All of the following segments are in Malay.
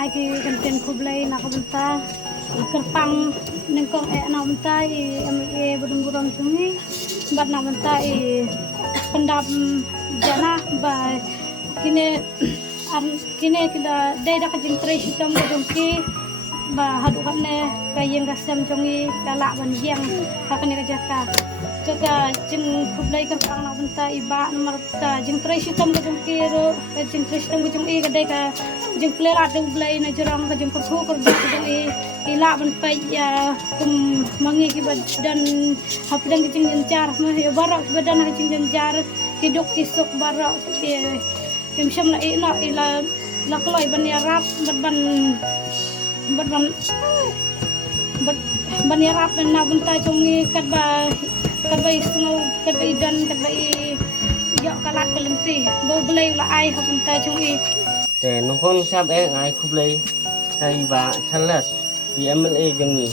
Aki kantin kublay nakabenta kerpang nengkong nakabenta burung-burung sungi bat nakabenta pendap jana ba kini kita day dak jeng trace trong dongki ba hadu kanne kayeng kasam jongi kalak ban yang kakane kajaka jaga jeng kublay kerpang nakabenta iba nomor ta jeng trace trong dongki ro jeng trace trong jong kadai ka jeng pelera dong blay na jorang ka jeng persu kerja jeng ila ban pai ya kum mangi ki badan hapdan jeng jenjar mah ya barak badan jeng jenjar kiduk kisuk barak kimsham na ila la kloy ban ya rap ban ya rap na bunta jongi kadba isngau kadba idan kadba yo kalat kelemti bo blay la ai bunta jongi để nông con sắp ai khúc lấy hay bà chăn lật thì MLA dân nhỉ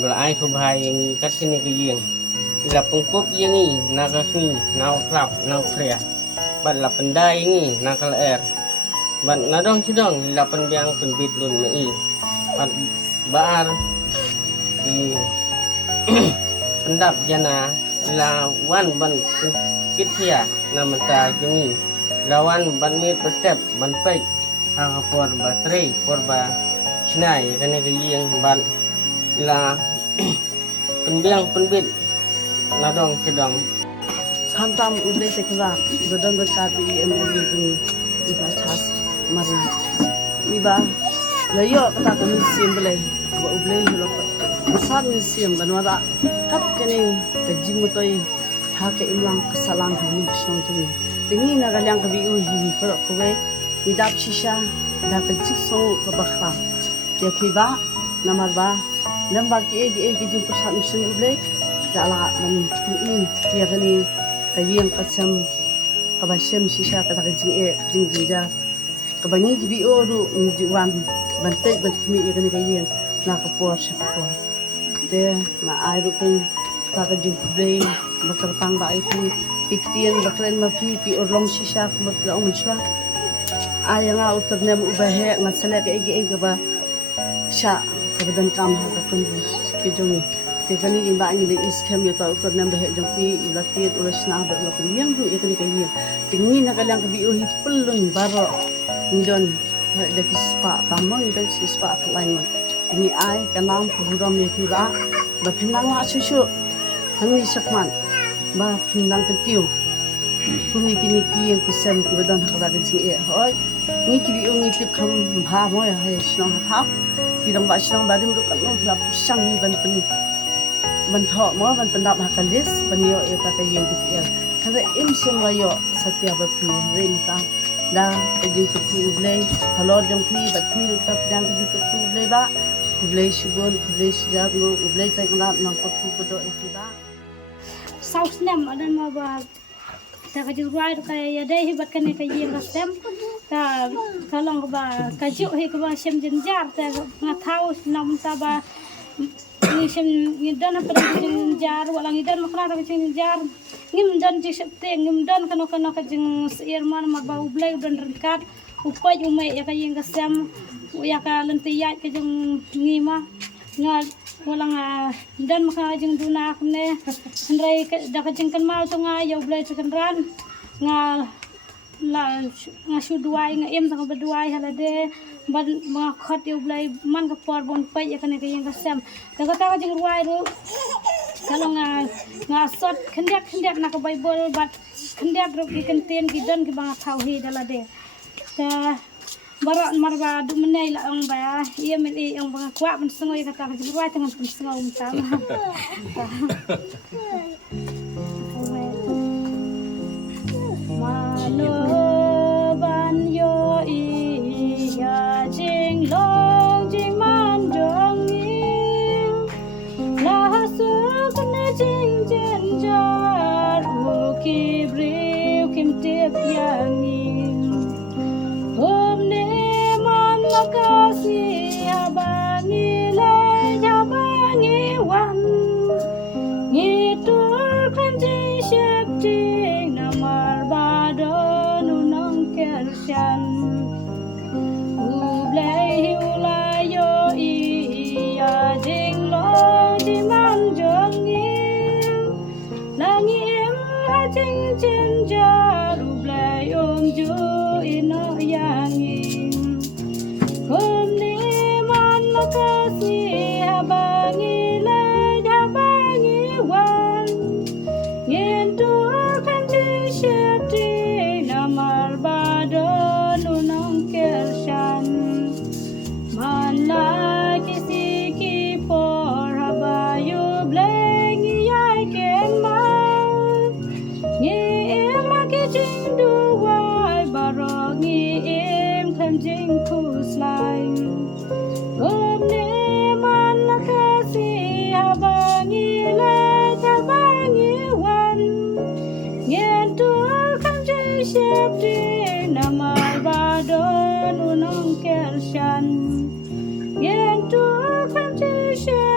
là ai không hay nhỉ cắt cái này cái giềng là phong cốp giềng nhỉ na cái suy nào khảo nào khỏe bạn là phần đai nhỉ na cái er bạn na dong chứ dong là phần biang phần bịt luôn mà y bạn bar thì phần đập jana là one ban kết thia na mình ta chung nhỉ lawan ban mit step ban pek for ba 3 for ba snai kane ke yang ban la penbiang penbit la dong sedang Hantam ublay sekra badan dekat di MLB tu iba chas mari iba layo kata kami simbelai ba ublay lo besar ni sim banwara kat kene kajing mutoi ha ke imlang kesalang ni song tu tingi na galyang kabi hi pero kowe midap shisha da kajik so kabakha ya kiba namar ba lamba ki egi jing persat musim ublay dala man ni ya kani kayeng kasam kabasem shisha kata kajing jingja kabani gibi oru ni jiwan bantai bantmi kani kayeng na kapor kapor de na ai rupin ta kajing ublay bakartang ba itu piktian bakren mafi pi orlong shisha kumat la umshwa aya nga utar nem ubahe ngasale ke ege ba sha kabadan kam ha ka kun ke jongi te kani imba ngi le iskem yo ta utar nem bahe jong pi ulatit ulasna ba lo kun yang ru ekani kayi tingi na kalang ka bi o hi pulun baro ngidon de kispa tammo ngidon kispa lain tingi ai kanang puram ye tura ba pinang la chuchu hangi sakman ba pinang ketiu kumi kini ki yang kisam ki badan hakla ke jing hoi ngi ki bi ngi tip kham bha mo ya hai snong thap ki dong ba snong ba dim ru kan long la pusang ni ban tho mo ban pendap hakalis ban yo ya ta ka yang ki kada im sim la yo satya ba pi rim ta da ke jing ku ublay halor jong pi ba pi ru tap dang ki ku ublay ba ublay shibon ublay sijab no ublay chai kana nang ko ku do e ba saus nem adan ma ba ta kajing ruai kaya dai hibat kane kayeng kasem ta kalong ba kaju he ba sem jenjar ta ngathau nam ta ba ni sem ngidan apa jenjar wala ngidan makra ta jenjar ngim dan ji septe ngim dan kano kajing irman mar ba ublay udan rengkat upai umai ya kayeng kasem ya ka lentiya kajing ngima ngal walang dan maka jeng duna kene ndrai da kajeng kan mau to nga yo blai chicken ran nga la nga shu duai nga em ta ba duai hala de ban ma khat yo blai man ka por bon pai ya kane kayeng kasam da ka ta kajeng ruai ru kalau nga sot khendak na ka bible bat khendak ru ki kenten ki dan ki ba thau hi dala de ta barak marba du menai la ang ba ia men e ang bang kwa ban sengoi kata ka jiwa tangan pun sengau minta mano ban yo i ya jing long jing man dong ni la su kana jing jen jar o ki breu kim te yang ni makasih abangi le jabangi wan ngitur kanji shepting namar badon man la kisi ki por haba yo bleng yai ken ma ngi ma ki jing du wai baro ngi em tham jing ku slai gom ne man la kasi haba ngi le ta ba ngi wan ngien tu kam jing shep di namai ba don unong kel shan ngien tu kam jing shep